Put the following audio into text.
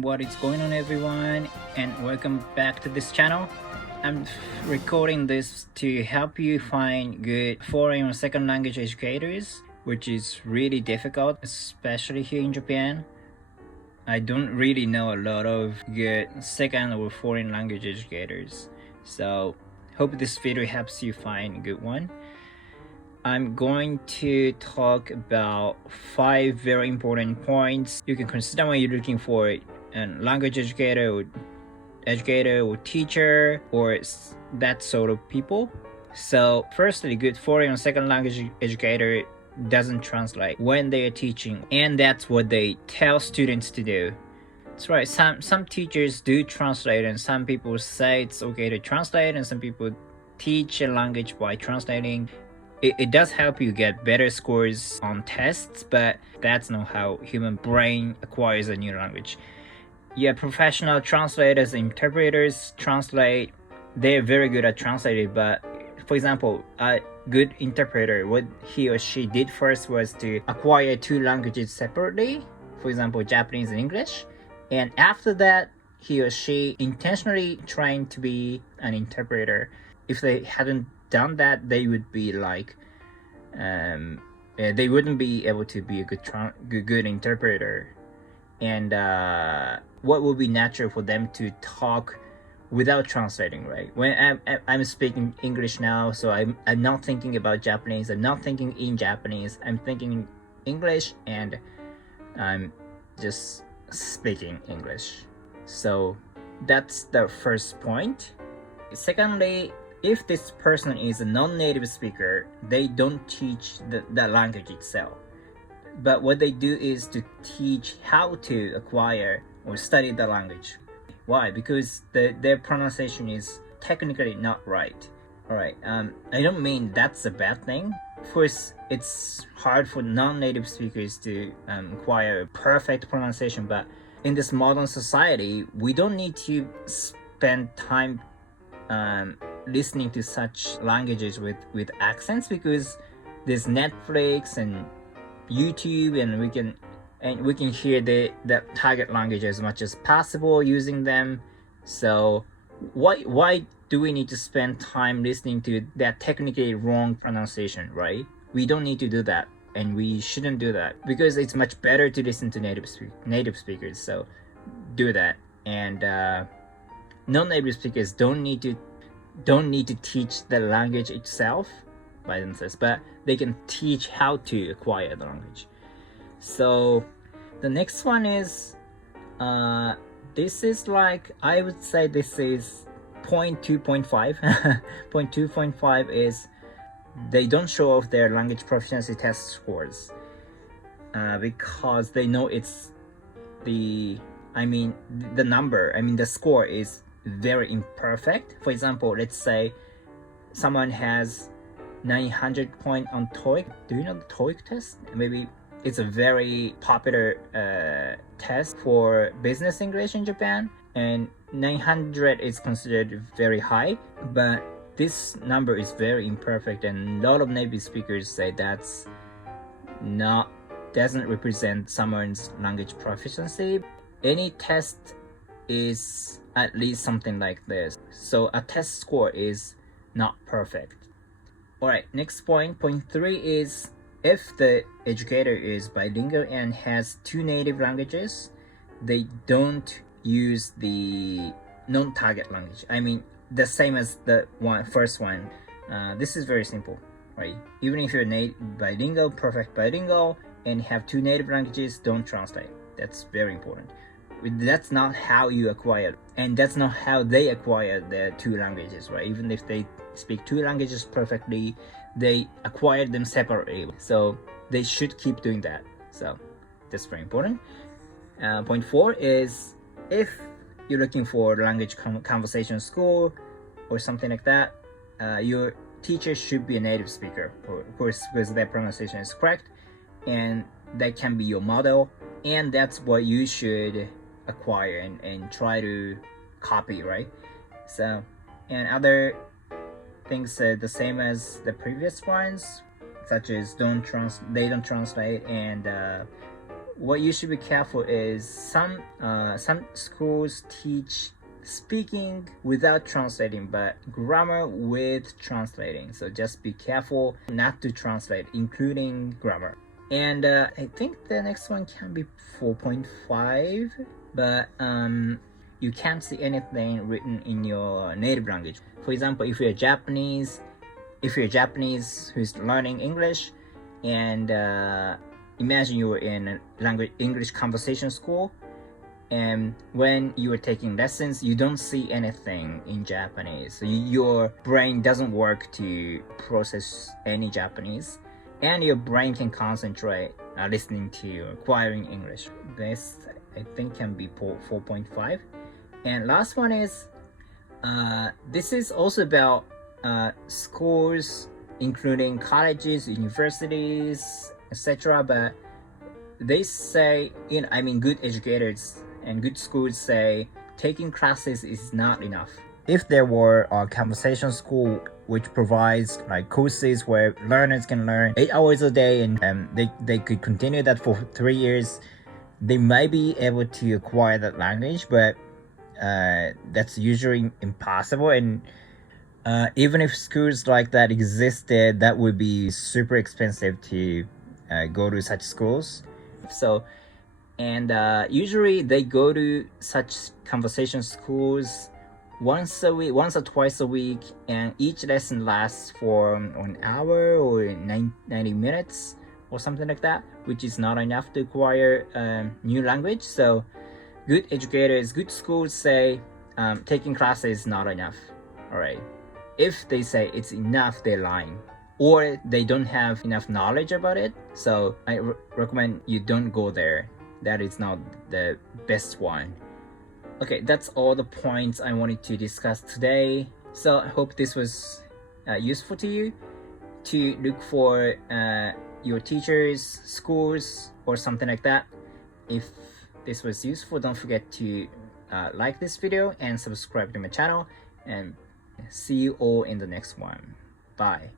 What is going on, everyone, and welcome back to this channel. I'm recording this to help you find good foreign or second language educators, which is really difficult, especially here in Japan. I don't really know a lot of good second or foreign language educators, so hope this video helps you find a good one. I'm going to talk about 5 very important points you can consider when you're looking for a language educator or teacher or that sort of people. So firstly, good foreign or second language educator doesn't translate when they are teaching, and that's what they tell students to do. That's right, some teachers do translate, and some people say it's okay to translate, and some people teach a language by translating. It does help you get better scores on tests, but that's not how human brain acquires a new language. Yeah, professional translators, interpreters translate. They're very good at translating, but for example, a good interpreter, what he or she did first was to acquire 2 languages separately, for example, Japanese and English. And after that, he or she intentionally trying to be an interpreter. If they hadn't done that, they would be like, they wouldn't be able to be a good interpreter. And what would be natural for them to talk without translating, right? When I'm speaking English now, so I'm not thinking about Japanese, I'm not thinking in Japanese, I'm thinking English, and I'm just speaking English. So that's the first point. Secondly, if this person is a non-native speaker, they don't teach the language itself. But what they do is to teach how to acquire or study the language. Why? Because their pronunciation is technically not right. Alright, I don't mean that's a bad thing. Of course, it's hard for non-native speakers to acquire perfect pronunciation, but in this modern society, we don't need to spend time listening to such languages with accents, because there's Netflix and YouTube, and we can hear the target language as much as possible using them. So why do we need to spend time listening to that technically wrong pronunciation, right? We don't need to do that, and we shouldn't do that, because it's much better to listen to native speakers. So do that. And non-native speakers don't need to teach the language itself by themselves, but they can teach how to acquire the language. So the next one is this is like, I would say this is point 2.5. Point 2.5 is they don't show off their language proficiency test scores because they know it's the score is very imperfect. For example, let's say someone has 900 point on TOEIC. Do you know the TOEIC test? Maybe it's a very popular test for business English in Japan, and 900 is considered very high, but this number is very imperfect, and a lot of native speakers say doesn't represent someone's language proficiency. Any test is at least something like this, so a test score is not perfect. Alright, next point 3 is if the educator is bilingual and has 2 native languages, they don't use the non-target language. I mean, the same as the first one. This is very simple, right? Even if you're bilingual, perfect bilingual, and have 2 native languages, don't translate. That's very important. That's not how you acquire, and that's not how they acquire the 2 languages, right? Even if they speak 2 languages perfectly, they acquire them separately, so they should keep doing that. So that's very important. Point 4 is if you're looking for language conversation school or something like that, your teacher should be a native speaker, of course, because their pronunciation is correct, and that can be your model, and that's what you should acquire and try to copy, right? So, and other things the same as the previous ones, such as they don't translate, and what you should be careful is some schools teach speaking without translating, but grammar with translating. So just be careful not to translate, including grammar. And I think the next one can be 4.5, but you can't see anything written in your native language. For example, if you're Japanese who's learning English, and imagine you were in English conversation school, and when you are taking lessons, you don't see anything in Japanese. So your brain doesn't work to process any Japanese, and your brain can concentrate listening to acquiring English. This, I think, can be 4.5. And last one is, this is also about schools, including colleges, universities, etc. But they say, good educators and good schools say taking classes is not enough. If there were a conversation school which provides like courses where learners can learn 8 hours a day, and they could continue that for 3 years, they might be able to acquire that language, but that's usually impossible. And even if schools like that existed, that would be super expensive to go to such schools. So, and usually they go to such conversation schools once or twice a week, and each lesson lasts for an hour or 90 minutes or something like that, which is not enough to acquire new language. So good educators, good schools say taking classes is not enough. All right. If they say it's enough, they're lying, or they don't have enough knowledge about it. So I recommend you don't go there. That is not the best one. Okay, that's all the points I wanted to discuss today. So I hope this was useful to you to look for your teachers, schools, or something like that. If this was useful, don't forget to like this video and subscribe to my channel, and see you all in the next one. Bye.